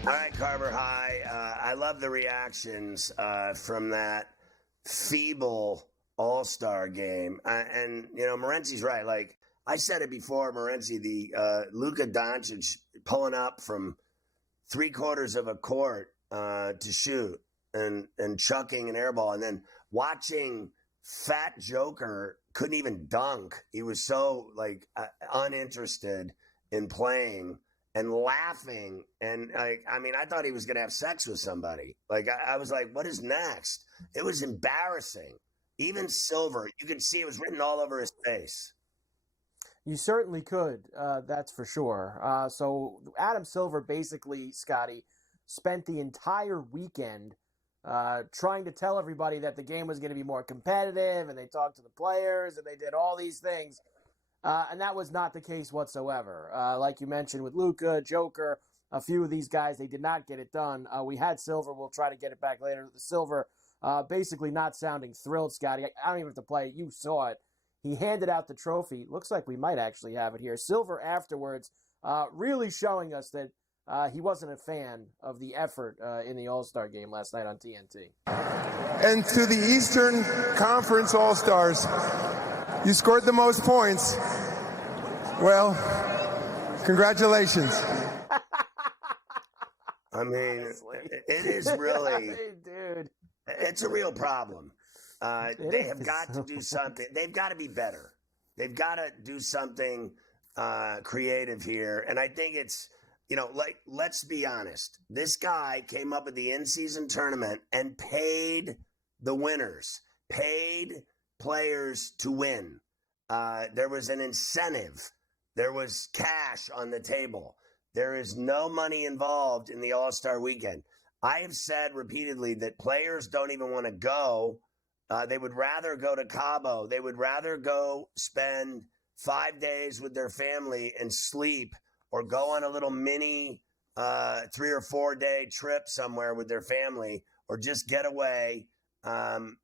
All right, Carver High. I love the reactions from that feeble All-Star game. And, Morency's right. Like, I said it before, Morency, the Luka Doncic pulling up from 3/4 of a court to shoot and chucking an air ball. And then watching Fat Joker couldn't even dunk. He was so, uninterested in playing. And laughing, and I thought he was going to have sex with somebody. I was like, what is next? It was embarrassing. Even Silver, you could see it was written all over his face. You certainly could, that's for sure. So Adam Silver basically, Scotty, spent the entire weekend trying to tell everybody that the game was going to be more competitive, and they talked to the players, and they did all these things. And that was not the case whatsoever. Like you mentioned with Luka, Joker, a few of these guys, they did not get it done. We had Silver. We'll try to get it back later. Silver basically not sounding thrilled, Scotty. I don't even have to play it. You saw it. He handed out the trophy. Looks like we might actually have it here. Silver afterwards really showing us that he wasn't a fan of the effort in the All-Star game last night on TNT. And to the Eastern Conference All-Stars, you scored the most points. Well, congratulations. I mean, it is really, dude. It's a real problem. They have got to do something. They've got to be better. They've got to do something creative here. And I think it's, let's be honest. This guy came up with the in-season tournament and paid the winners, paid players to win. There was an incentive. There was cash on the table. There is no money involved in the All-Star weekend. I have said repeatedly that players don't even want to go. They would rather go to Cabo. They would rather go spend 5 days with their family and sleep, or go on a little mini 3 or 4 day trip somewhere with their family, or just get away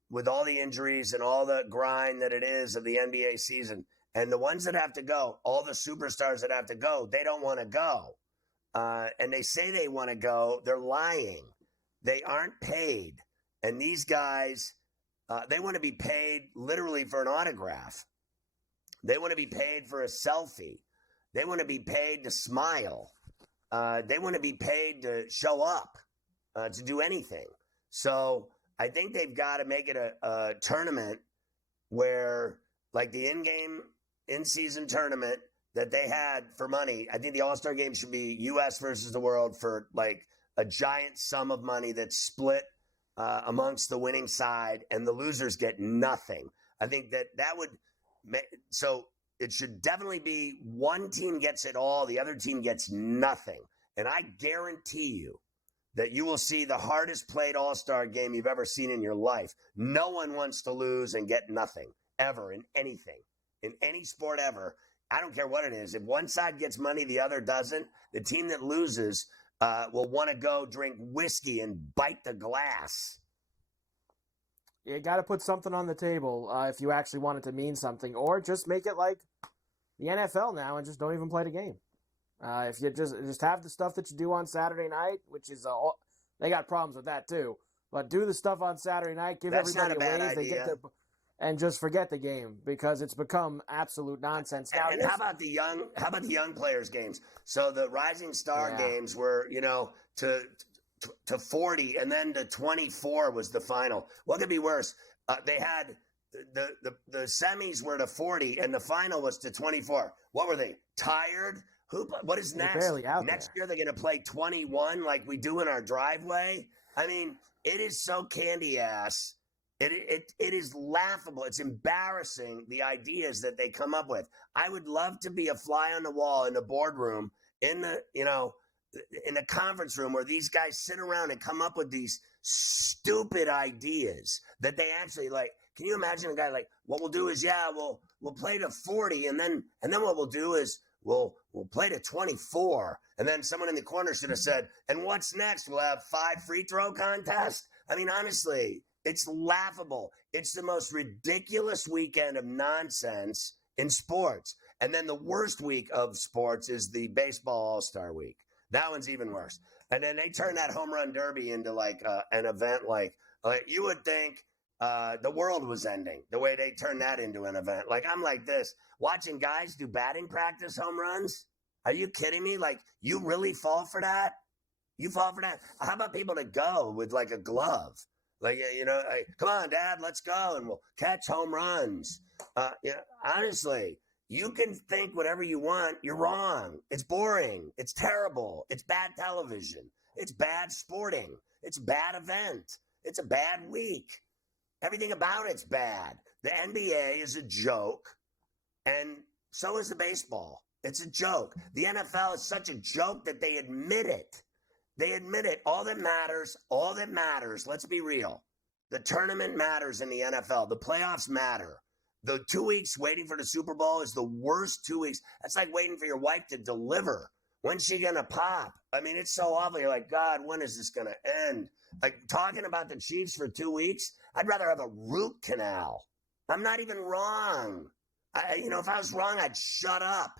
with all the injuries and all the grind that it is of the NBA season. And the ones that have to go, all the superstars that have to go, they don't want to go. And they say they want to go. They're lying. They aren't paid. And these guys, they want to be paid literally for an autograph. They want to be paid for a selfie. They want to be paid to smile. They want to be paid to show up, to do anything. So I think they've got to make it a tournament where, like the in-season tournament that they had for money, I think the All-Star game should be U.S. versus the world for like a giant sum of money that's split amongst the winning side, and the losers get nothing. I think that would make, so it should definitely be one team gets it all, the other team gets nothing. And I guarantee you that you will see the hardest played All-Star game you've ever seen in your life. No one wants to lose and get nothing, ever, in anything, in any sport ever. I don't care what it is. If one side gets money, the other doesn't, the team that loses will want to go drink whiskey and bite the glass. You got to put something on the table if you actually want it to mean something, or just make it like the NFL now and just don't even play the game. If you just have the stuff that you do on Saturday night, which is they got problems with that too. But do the stuff on Saturday night, give everybody a raise, they get their, and just forget the game, because it's become absolute nonsense now. And how about the young players games? So the Rising Star games were, to 40, and then to 24 was the final. What could be worse? They had the semis were to 40 and the final was to 24. What were they? Tired? What is next? Barely out Next there. year they're going to play 21 like we do in our driveway. I mean, it is so candy ass. It is laughable. It's embarrassing, the ideas that they come up with. I would love to be a fly on the wall in the boardroom, in the conference room where these guys sit around and come up with these stupid ideas that they actually like. Can you imagine a guy like, what we'll do is, we'll play to 40, and then what we'll do is we'll play to 24, and then someone in the corner should have said, and what's next? We'll have 5 free throw contest. I mean, honestly, it's laughable. It's the most ridiculous weekend of nonsense in sports. And then the worst week of sports is the baseball All-Star week. That one's even worse. And then they turn that home run derby into like an event like you would think the world was ending, the way they turn that into an event. Like, I'm like this, watching guys do batting practice home runs. Are you kidding me? Like, you really fall for that? You fall for that? How about people that go with like a glove? Like, come on, Dad, let's go, and we'll catch home runs. Honestly, you can think whatever you want. You're wrong. It's boring. It's terrible. It's bad television. It's bad sporting. It's a bad event. It's a bad week. Everything about it's bad. The NBA is a joke, and so is the baseball. It's a joke. The NFL is such a joke that they admit it. They admit it. All that matters, let's be real. The tournament matters in the NFL. The playoffs matter. The 2 weeks waiting for the Super Bowl is the worst 2 weeks. That's like waiting for your wife to deliver. When's she going to pop? I mean, it's so awful. You're like, God, when is this going to end? Like, talking about the Chiefs for 2 weeks, I'd rather have a root canal. I'm not even wrong. If I was wrong, I'd shut up.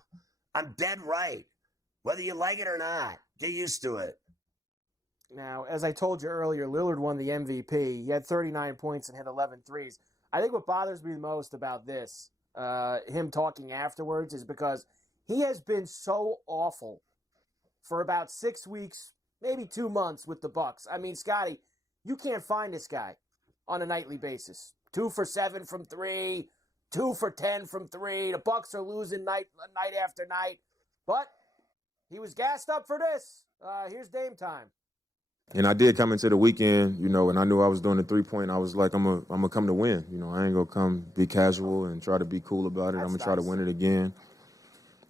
I'm dead right. Whether you like it or not, get used to it. Now, as I told you earlier, Lillard won the MVP. He had 39 points and hit 11 threes. I think what bothers me the most about this, him talking afterwards, is because he has been so awful for about 6 weeks, maybe 2 months with the Bucks. I mean, Scotty, you can't find this guy on a nightly basis. 2 for 7 from 3, 2 for 10 from 3. The Bucks are losing night after night. But he was gassed up for this. Here's Dame time. And I did come into the weekend, and I knew I was doing the 3-point. I was like, I'm gonna come to win. I ain't gonna come be casual and try to be cool about it. I'm gonna try to win it again.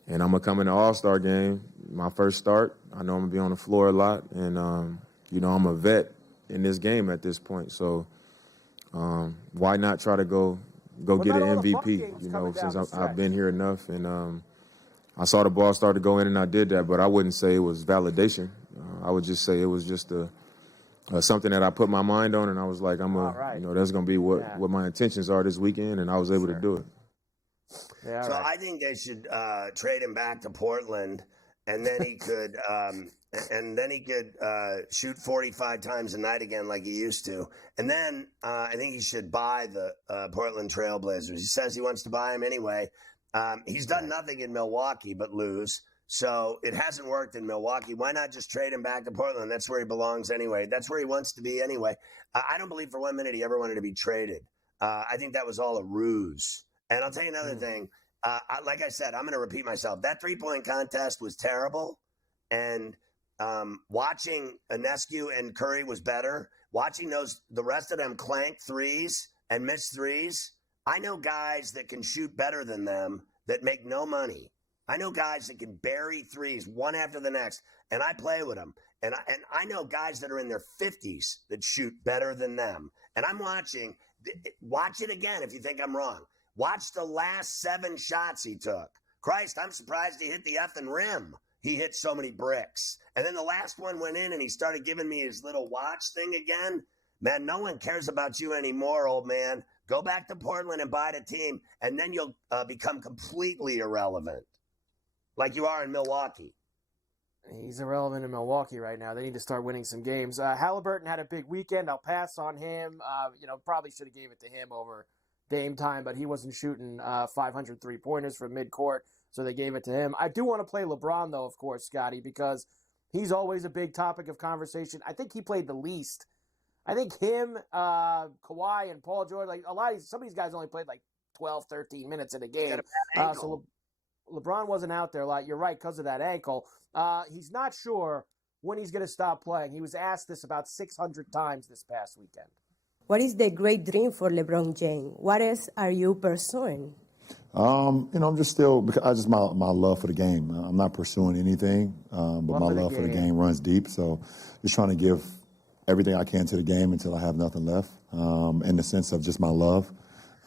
And I'm gonna come in the All-Star game, my first start. I know I'm gonna be on the floor a lot, and I'm a vet in this game at this point. So why not try to go get an MVP? Since I've been here enough, and I saw the ball start to go in, and I did that. But I wouldn't say it was validation. I would just say it was just something that I put my mind on, and I was like, that's going to be what my intentions are this weekend, and I was able to do it. Yeah, so I think they should trade him back to Portland, and then he could shoot 45 times a night again like he used to. And then I think he should buy the Portland Trailblazers. He says he wants to buy them anyway. He's done nothing in Milwaukee but lose. So it hasn't worked in Milwaukee. Why not just trade him back to Portland? That's where he belongs anyway. That's where he wants to be anyway. I don't believe for 1 minute he ever wanted to be traded. I think that was all a ruse. And I'll tell you another thing. Like I said, I'm going to repeat myself. That 3-point contest was terrible. And watching Ionescu and Curry was better. Watching the rest of them clank threes and miss threes. I know guys that can shoot better than them that make no money. I know guys that can bury threes one after the next, and I play with them. And I know guys that are in their 50s that shoot better than them. And I'm watching. Watch it again if you think I'm wrong. Watch the last 7 shots he took. Christ, I'm surprised he hit the effing rim. He hit so many bricks. And then the last one went in, and he started giving me his little watch thing again. Man, no one cares about you anymore, old man. Go back to Portland and buy the team, and then you'll become completely irrelevant. Like you are in Milwaukee. He's irrelevant in Milwaukee right now. They need to start winning some games. Halliburton had a big weekend. I'll pass on him. Probably should have gave it to him over Dame time, but he wasn't shooting 500 3-pointers from midcourt, so they gave it to him. I do want to play LeBron, though, of course, Scotty, because he's always a big topic of conversation. I think he played the least I think him, Kawhi, and Paul George, like some of these guys only played like 12, 13 minutes in a game. So LeBron wasn't out there a lot. You're right, because of that ankle. He's not sure when he's going to stop playing. He was asked this about 600 times this past weekend. What is the great dream for LeBron James? What else are you pursuing? I'm just still, because my love for the game. I'm not pursuing anything, but my love for the game runs deep. So just trying to give everything I can to the game until I have nothing left, in the sense of just my love.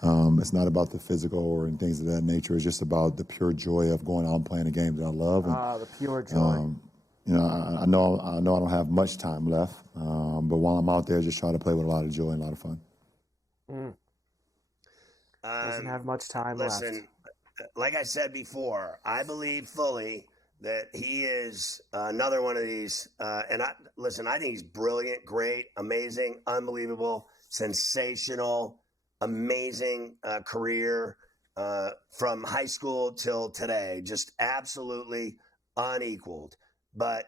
It's not about the physical or things of that nature. It's just about the pure joy of going out and playing a game that I love. And, the pure joy. I know I don't have much time left, but while I'm out there, just trying to play with a lot of joy and a lot of fun. Doesn't have much time left. Like I said before, I believe fully that he is another one of these. I think he's brilliant, great, amazing, unbelievable, sensational, amazing career from high school till today. Just absolutely unequaled. But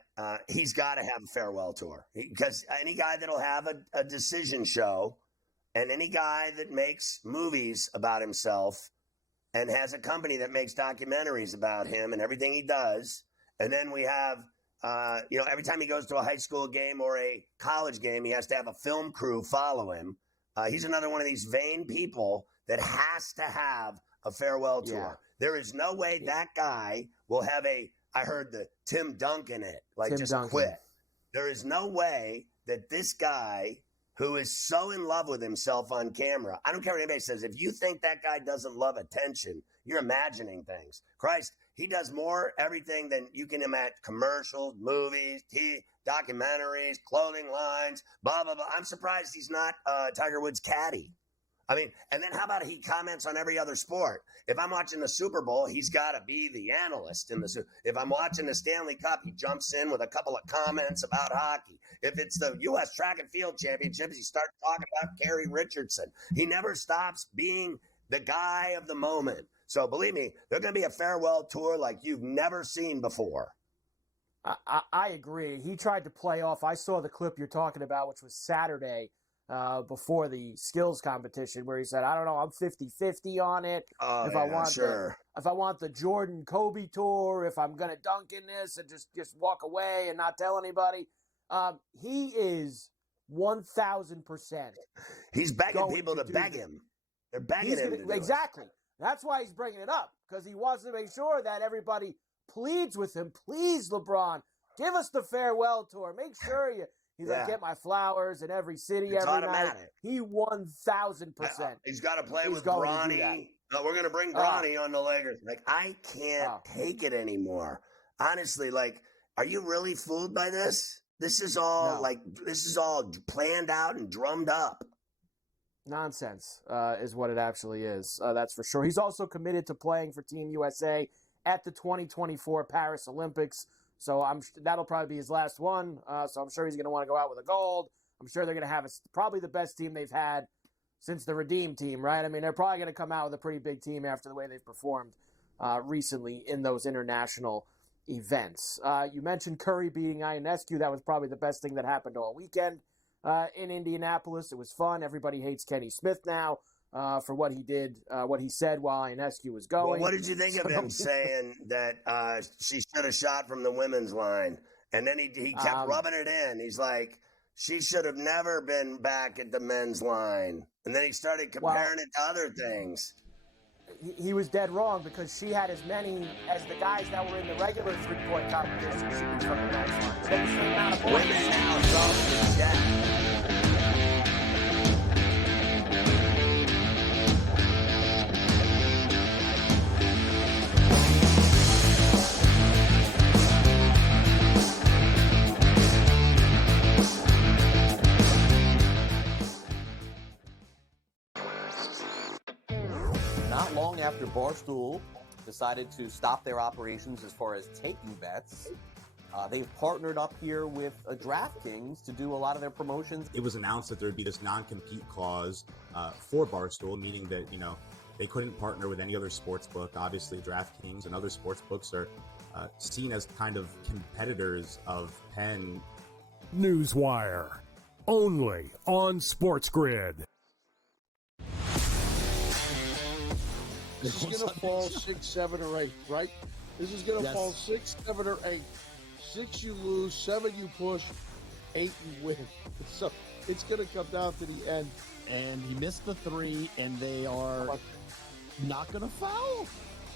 he's got to have a farewell tour, because any guy that'll have a decision show and any guy that makes movies about himself and has a company that makes documentaries about him and everything he does, and then we have, every time he goes to a high school game or a college game, he has to have a film crew follow him. He's another one of these vain people that has to have a farewell tour. Yeah. There is no way that guy will have I heard the Tim Duncan quit. There is no way that this guy, who is so in love with himself on camera, I don't care what anybody says, if you think that guy doesn't love attention, you're imagining things. Christ, he does more everything than you can imagine. Commercials, movies, documentaries, clothing lines, blah, blah, blah. I'm surprised he's not Tiger Woods' caddy. I mean, and then how about he comments on every other sport? If I'm watching the Super Bowl, he's got to be the analyst in the Super Bowl. If I'm watching the Stanley Cup, he jumps in with a couple of comments about hockey. If it's the U.S. Track and Field Championships, he starts talking about Kerry Richardson. He never stops being the guy of the moment. So believe me, there's going to be a farewell tour like you've never seen before. I agree. He tried to play off. I saw the clip you're talking about, which was Saturday, before the skills competition, where he said, I don't know, I'm 50-50 on it. If I want the Jordan Kobe tour, if I'm going to dunk in this and just walk away and not tell anybody. He is 1,000%. He's begging people to beg him. They're begging him to do exactly. That's why he's bringing it up, because he wants to make sure that everybody pleads with him. Please, LeBron, give us the farewell tour. Make sure you. He's like, get my flowers in every city, it's every automatic. Night. He 1,000%. He's got to play with Bronny. No, we're going to bring Bronny on the Lakers. Like, I can't take it anymore. Honestly, like, are you really fooled by this? This is all this is all planned out and drummed up. Nonsense is what it actually is. That's for sure. He's also committed to playing for Team USA at the 2024 Paris Olympics. So that'll probably be his last one. So I'm sure he's going to want to go out with a gold. I'm sure they're going to have probably the best team they've had since the Redeem team, right? I mean, they're probably going to come out with a pretty big team after the way they've performed recently in those international events. You mentioned Curry beating Ionescu. That was probably the best thing that happened all weekend in Indianapolis. It was fun. Everybody hates Kenny Smith now for what he did, what he said while Ionescu was going. Well, what did you think of him saying that she should have shot from the women's line? And then he kept rubbing it in. He's like, she should have never been back at the men's line. And then he started comparing it to other things. He was dead wrong, because she had as many as the guys that were in the regular three-point competition shooting from the men's line. So the same amount of points. Women now solving the check. Not long after Barstool decided to stop their operations as far as taking bets, they've partnered up here with DraftKings to do a lot of their promotions. It was announced that there would be this non-compete clause for Barstool, meaning that, they couldn't partner with any other sports book. Obviously, DraftKings and other sports books are seen as kind of competitors of Penn. Newswire. only on SportsGrid. This is going to fall 6, 7, or 8, right? This is going to fall 6, 7, or 8. 6 you lose, 7 you push, 8 you win. So it's going to come down to the end. And he missed the 3, and they are not going to foul.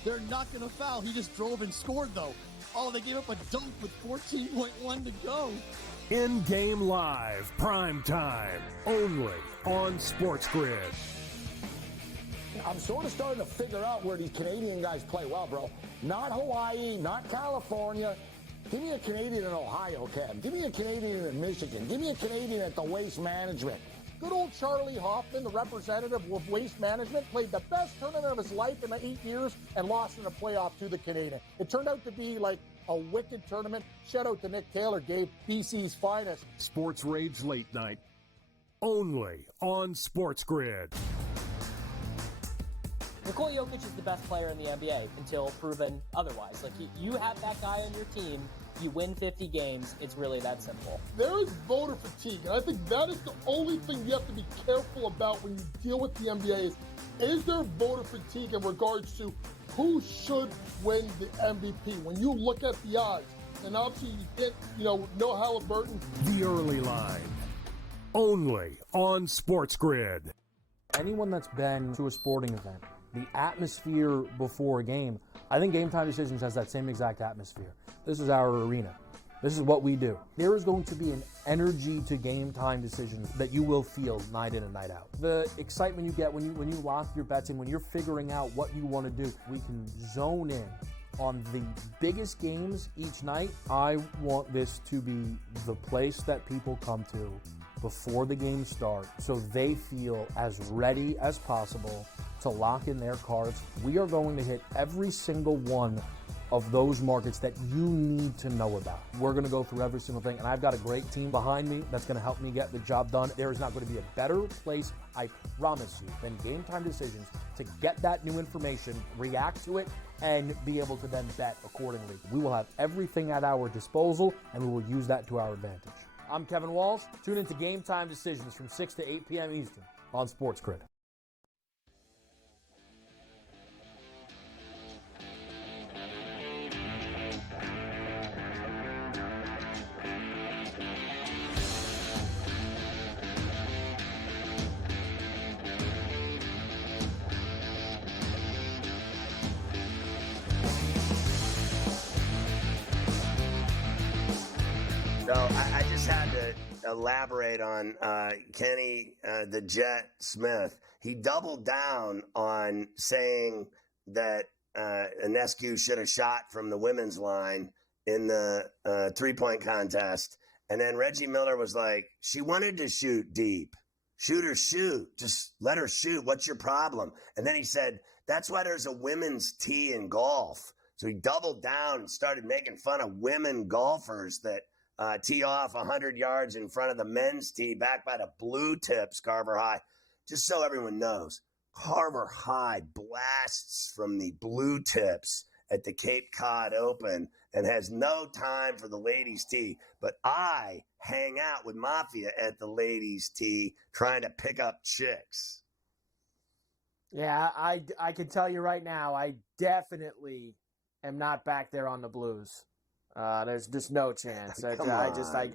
They're not going to foul. He just drove and scored, though. Oh, they gave up a dunk with 14.1 to go. In-game live, prime time, only on SportsGrid. I'm sort of starting to figure out where these Canadian guys play well, bro. Not Hawaii, not California. Give me a Canadian in Ohio, Cam. Give me a Canadian in Michigan. Give me a Canadian at the Waste Management. Good old Charlie Hoffman, the representative of Waste Management, played the best tournament of his life in the 8 years and lost in the playoff to the Canadian. It turned out to be like a wicked tournament. Shout out to Nick Taylor, gave BC's finest. Sports Rage Late Night, only on SportsGrid. Nikola Jokic is the best player in the NBA until proven otherwise. Like, you have that guy on your team, you win 50 games, it's really that simple. There is voter fatigue, and I think that is the only thing you have to be careful about when you deal with the NBA is there voter fatigue in regards to who should win the MVP? When you look at the odds, and obviously you get, no Halliburton. The early line, only on SportsGrid. Anyone that's been to a sporting event, the atmosphere before a game, I think Game Time Decisions has that same exact atmosphere. This is our arena. This is what we do. There is going to be an energy to Game Time Decisions that you will feel night in and night out. The excitement you get when you lock your bets in, when you're figuring out what you want to do, we can zone in on the biggest games each night. I want this to be the place that people come to before the games start so they feel as ready as possible to lock in their cards. We are going to hit every single one of those markets that you need to know about. We're going to go through every single thing, and I've got a great team behind me that's going to help me get the job done. There is not going to be a better place, I promise you, than Game Time Decisions to get that new information, react to it, and be able to then bet accordingly. We will have everything at our disposal, and we will use that to our advantage. I'm Kevin Walsh. Tune into Game Time Decisions from 6 to 8 p.m. Eastern on SportsGrid. So I just had to elaborate on Kenny the Jet Smith. He doubled down on saying that Ionescu should have shot from the women's line in the three-point contest. And then Reggie Miller was like, she wanted to shoot deep. Shoot her shoot. Just let her shoot. What's your problem? And then he said, that's why there's a women's tee in golf. So he doubled down and started making fun of women golfers that tee off 100 yards in front of the men's tee back by the blue tips, Carver High. Just so everyone knows, Carver High blasts from the blue tips at the Cape Cod Open and has no time for the ladies' tee. But I hang out with Mafia at the ladies' tee trying to pick up chicks. Yeah, I can tell you right now, I definitely am not back there on the blues. There's just no chance. I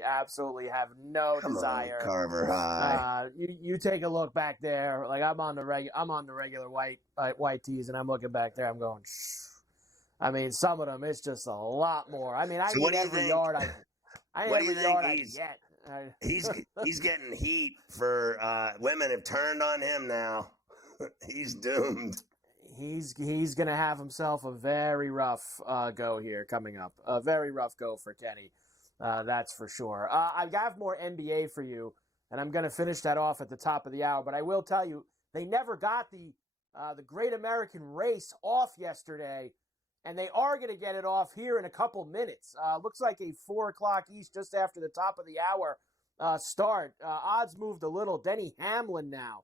absolutely have no desire. On, Carver High. You take a look back there. Like I'm on the regular white tees, and I'm looking back there. I'm going. Shh. I mean, some of them it's just a lot more. I mean, I so need every yard. I get. He's getting heat for women have turned on him now. He's doomed. He's going to have himself a very rough go here coming up. A very rough go for Kenny. That's for sure. I have more NBA for you, and I'm going to finish that off at the top of the hour. But I will tell you, they never got the Great American Race off yesterday, and they are going to get it off here in a couple minutes. Looks like a 4 o'clock East just after the top of the hour start. Odds moved a little. Denny Hamlin now.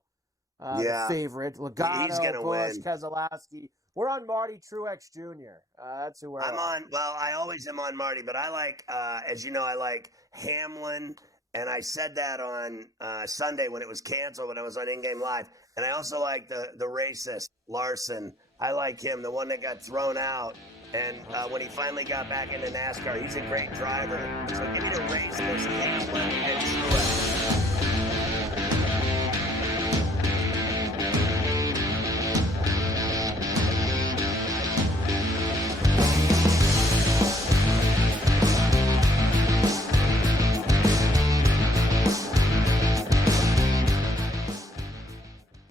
The favorite. Logano, Bush, Keselowski. We're on Marty Truex Jr. That's who we're on. Well, I always am on Marty, but I like, as you know, I like Hamlin And I said that on Sunday when it was canceled, when I was on In-Game Live. And I also like the racist, Larson. I like him, the one that got thrown out. And when he finally got back into NASCAR, he's a great driver. So give me the racist and Truex.